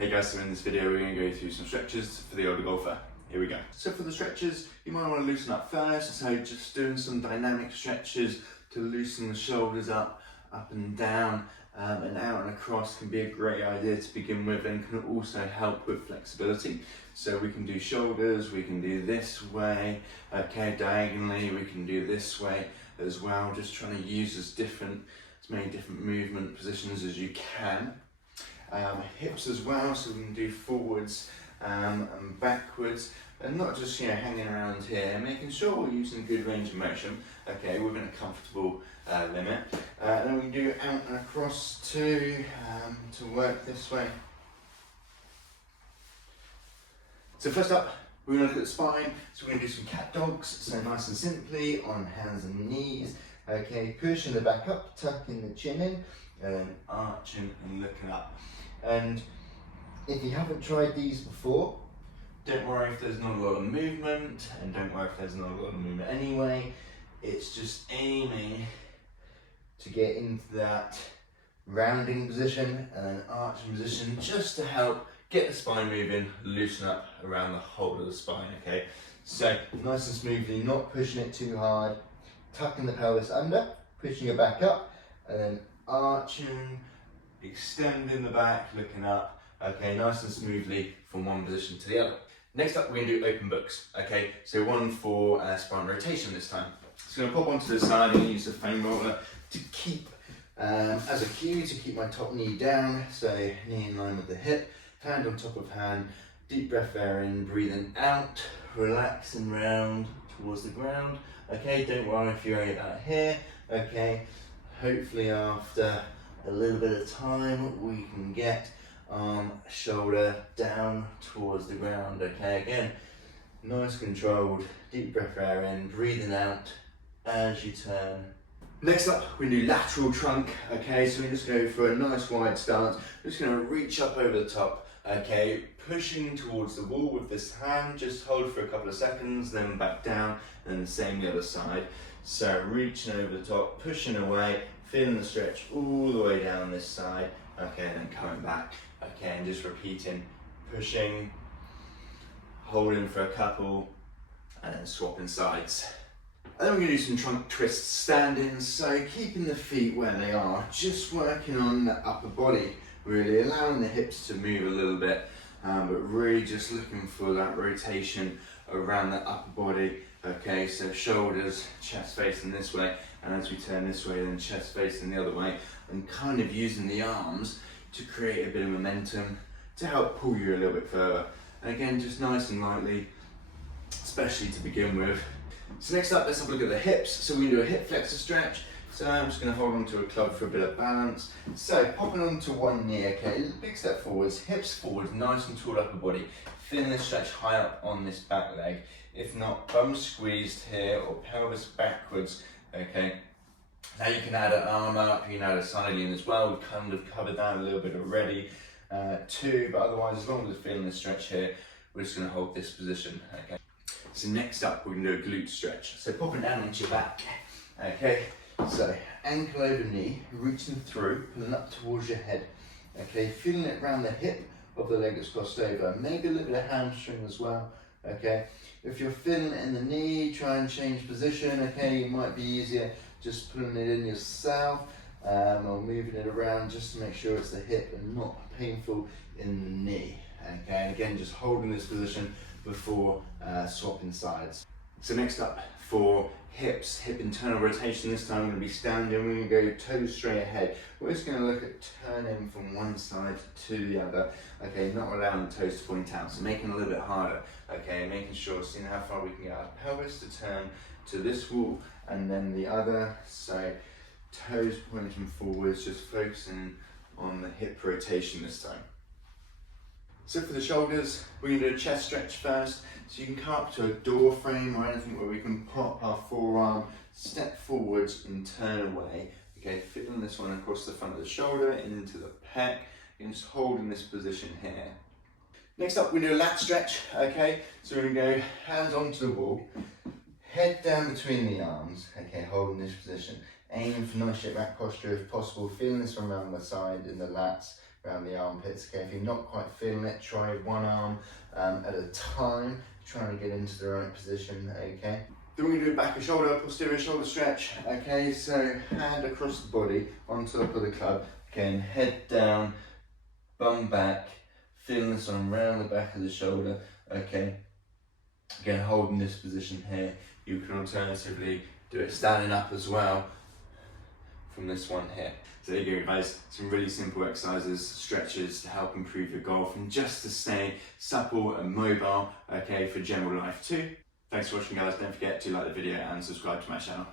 Hey guys, so in this video we're going to go through some stretches for the older golfer. Here we go. So for the stretches, you might want to loosen up first, so just doing some dynamic stretches to loosen the shoulders up and down and out and across can be a great idea to begin with, and can also help with flexibility. So we can do shoulders, we can do this way, okay, diagonally, we can do this way as well, just trying to use as many different movement positions as you can. Hips as well, so we can do forwards and backwards, and not just hanging around here, making sure we're using a good range of motion, okay, within a comfortable limit. And then we can do out and across to work this way. So first up, we're going to look at the spine, so we're going to do some cat dogs, so nice and simply on hands and knees, okay, pushing the back up, tucking the chin in, and arching and looking up. And if you haven't tried these before, don't worry if there's not a lot of movement, and don't worry if there's not a lot of movement anyway. It's just aiming to get into that rounding position and then arching position, just to help get the spine moving, loosen up around the whole of the spine, okay? So nice and smoothly, not pushing it too hard, tucking the pelvis under, pushing it back up, and then arching, extending the back, looking up, okay, nice and smoothly from one position to the other. Next up, we're going to do open books, okay, so one for spine rotation this time. So I'm going to pop onto the side and use the foam roller to keep, as a cue, to keep my top knee down, so knee in line with the hip, hand on top of hand, deep breath air in, breathing out, relaxing round towards the ground, okay, don't worry if you're only about here, okay, hopefully after a little bit of time we can get arm, shoulder down towards the ground, okay, again, nice controlled, deep breath air in, breathing out as you turn. Next up, we do lateral trunk, okay, so we just go for a nice wide stance, we're just going to reach up over the top, okay, pushing towards the wall with this hand, just hold for a couple of seconds, then back down, and the same the other side. So reaching over the top, pushing away, feeling the stretch all the way down this side, okay, and then coming back, okay, and just repeating, pushing, holding for a couple, and then swapping sides. And then we're going to do some trunk twists, stand-ins, so keeping the feet where they are, just working on the upper body, really allowing the hips to move a little bit, but really just looking for that rotation around the upper body, okay, so shoulders, chest facing this way, and as we turn this way, then chest facing the other way, and kind of using the arms to create a bit of momentum to help pull you a little bit further. And again, just nice and lightly, especially to begin with. So next up, let's have a look at the hips. So we do a hip flexor stretch. So I'm just going to hold onto a club for a bit of balance. So popping onto one knee, okay, big step forwards, hips forward, nice and tall upper body. Feeling this stretch high up on this back leg. If not, bum squeezed here or pelvis backwards, okay. Now you can add an arm up, you can add a side in as well. We've kind of covered that a little bit already too, but otherwise, as long as we're feeling the stretch here, we're just going to hold this position, okay. So next up, we're going to do a glute stretch. So popping down onto your back, okay. So ankle over knee, reaching through, pulling up towards your head, okay. Feeling it around the hip of the leg that's crossed over, maybe a little bit of hamstring as well, okay. If you're feeling it in the knee, try and change position, okay. It might be easier just putting it in yourself or moving it around just to make sure it's the hip and not painful in the knee, okay. And again, just holding this position before swapping sides. So next up for hips, hip internal rotation, this time we're going to be standing, we're going to go toes straight ahead. We're just going to look at turning from one side to the other, okay, not allowing the toes to point out, so making it a little bit harder, okay, making sure, seeing how far we can get our pelvis to turn to this wall and then the other, so toes pointing forwards, just focusing on the hip rotation this time. So for the shoulders, we're going to do a chest stretch first. So you can come up to a door frame or anything where we can pop our forearm, step forwards and turn away. Okay, fitting this one across the front of the shoulder, into the pec, and just holding this position here. Next up, we're going to do a lat stretch, okay? So we're going to go hands onto the wall, head down between the arms, okay, holding this position. Aiming for nice shit back posture if possible, feeling this from around the side in the lats, around the armpits. Okay, if you're not quite feeling it, try one arm at a time, trying to get into the right position, okay? Then we're going to do a back and shoulder, posterior shoulder stretch, okay? So hand across the body, on top of the club, again, head down, bum back, feeling this one around the back of the shoulder, okay? Again, holding this position here. You can alternatively do it standing up as well from this one here. So there you go guys, some really simple exercises, stretches to help improve your golf and just to stay supple and mobile, okay, for general life too. Thanks for watching guys, don't forget to like the video and subscribe to my channel.